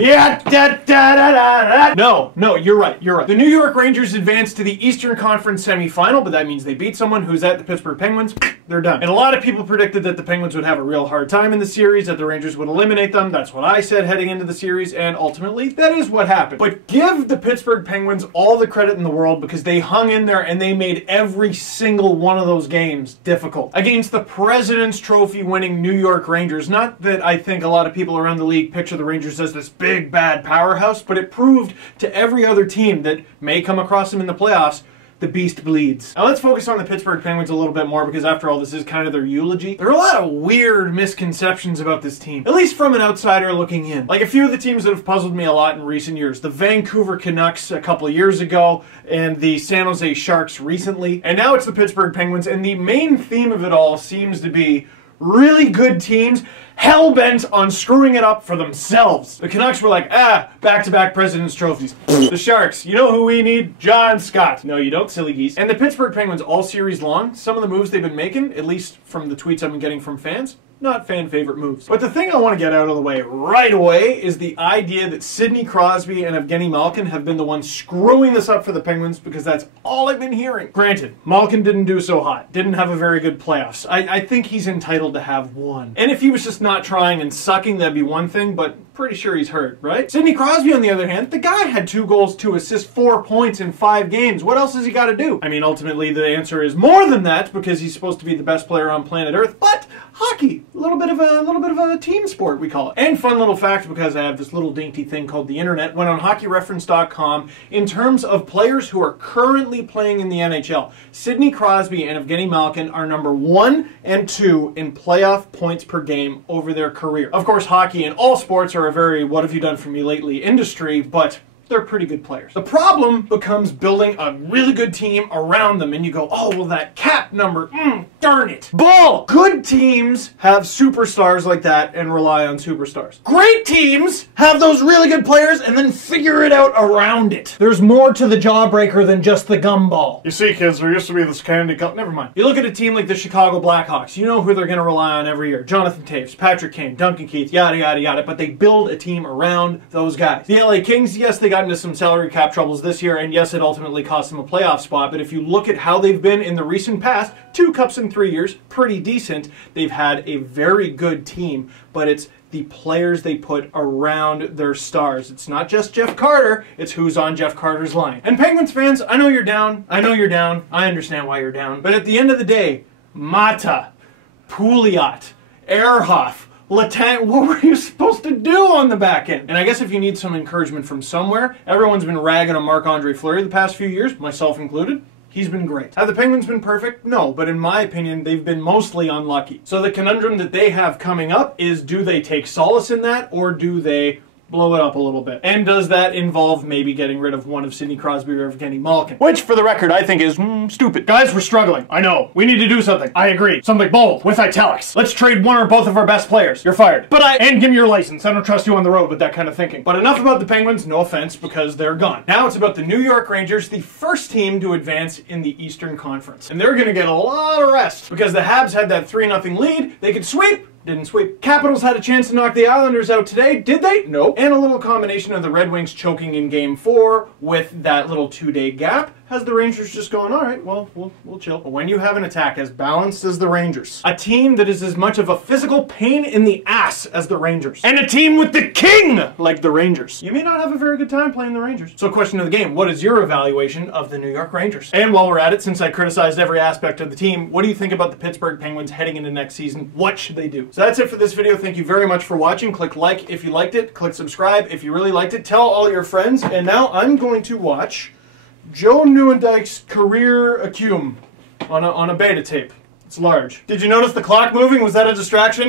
Yeah, No, you're right. The New York Rangers advanced to the Eastern Conference semifinal, but that means they beat someone who's at the Pittsburgh Penguins. They're done. And a lot of people predicted that the Penguins would have a real hard time in the series, that the Rangers would eliminate them. That's what I said heading into the series, and ultimately, that is what happened. But give the Pittsburgh Penguins all the credit in the world because they hung in there and they made every single one of those games difficult. Against the President's Trophy winning New York Rangers. Not that I think a lot of people around the league picture the Rangers as this big, bad powerhouse, but it proved to every other team that may come across them in the playoffs, the beast bleeds. Now let's focus on the Pittsburgh Penguins a little bit more because after all, this is kind of their eulogy. There are a lot of weird misconceptions about this team, at least from an outsider looking in. Like a few of the teams that have puzzled me a lot in recent years. The Vancouver Canucks a couple of years ago and the San Jose Sharks recently. And now it's the Pittsburgh Penguins, and the main theme of it all seems to be really good teams hell-bent on screwing it up for themselves. The Canucks were like, back-to-back President's Trophies. The Sharks, you know who we need? John Scott. No, you don't, silly geese. And the Pittsburgh Penguins all series long, some of the moves they've been making, at least from the tweets I've been getting from fans, not fan-favorite moves. But the thing I want to get out of the way right away is the idea that Sidney Crosby and Evgeny Malkin have been the ones screwing this up for the Penguins, because that's all I've been hearing. Granted, Malkin didn't do so hot, didn't have a very good playoffs. I think he's entitled to have one. And if he was just not trying and sucking, that'd be one thing, but pretty sure he's hurt, right? Sidney Crosby, on the other hand, the guy had 2 goals, 2 assists, 4 points in 5 games. What else has he got to do? I mean, ultimately, the answer is more than that, because he's supposed to be the best player on planet Earth, but hockey, a little bit of a team sport, we call it. And fun little fact, because I have this little dainty thing called the internet, went on hockeyreference.com, in terms of players who are currently playing in the NHL, Sidney Crosby and Evgeny Malkin are number 1 and 2 in playoff points per game over their career. Of course, hockey and all sports are a very what have you done for me lately industry, but they're pretty good players. The problem becomes building a really good team around them, and you go, oh, well, that cap number, darn it. Bull! Good teams have superstars like that and rely on superstars. Great teams have those really good players and then figure it out around it. There's more to the jawbreaker than just the gumball. You see, kids, there used to be this candy cup. Never mind. You look at a team like the Chicago Blackhawks, you know who they're going to rely on every year. Jonathan Taves, Patrick Kane, Duncan Keith, yada, yada, yada, but they build a team around those guys. The LA Kings, yes, they got into some salary cap troubles this year, and yes, it ultimately cost them a playoff spot, but if you look at how they've been in the recent past, 2 cups in 3 years, pretty decent. They've had a very good team, but it's the players they put around their stars. It's not just Jeff Carter, it's who's on Jeff Carter's line. And Penguins fans, I know you're down, I understand why you're down, but at the end of the day, Mata, Pouliot, Ehrhoff, Letang, what were you supposed to do on the back end? And I guess if you need some encouragement from somewhere, everyone's been ragging on Marc-Andre Fleury the past few years, myself included. He's been great. Have the Penguins been perfect? No, but in my opinion, they've been mostly unlucky. So the conundrum that they have coming up is, do they take solace in that, or do they blow it up a little bit? And does that involve maybe getting rid of one of Sidney Crosby or Evgeny Malkin? Which, for the record, I think is stupid. Guys, we're struggling. I know. We need to do something. I agree. Something bold, with italics. Let's trade one or both of our best players. You're fired. And give me your license. I don't trust you on the road with that kind of thinking. But enough about the Penguins, no offense, because they're gone. Now it's about the New York Rangers, the first team to advance in the Eastern Conference. And they're gonna get a lot of rest, because the Habs had that 3-0 lead. They could sweep. Didn't sweep. Capitals had a chance to knock the Islanders out today. Did they? Nope. And a little combination of the Red Wings choking in Game 4 with that little 2-day gap has the Rangers just going, all right, well, we'll chill. But when you have an attack as balanced as the Rangers, a team that is as much of a physical pain in the ass as the Rangers, and a team with the king like the Rangers, you may not have a very good time playing the Rangers. So question of the game, what is your evaluation of the New York Rangers? And while we're at it, since I criticized every aspect of the team, what do you think about the Pittsburgh Penguins heading into next season? What should they do? So that's it for this video. Thank you very much for watching. Click like if you liked it. Click subscribe if you really liked it. Tell all your friends. And now I'm going to watch Joe Nieuwendyke's career acume on a beta tape. It's large. Did you notice the clock moving? Was that a distraction?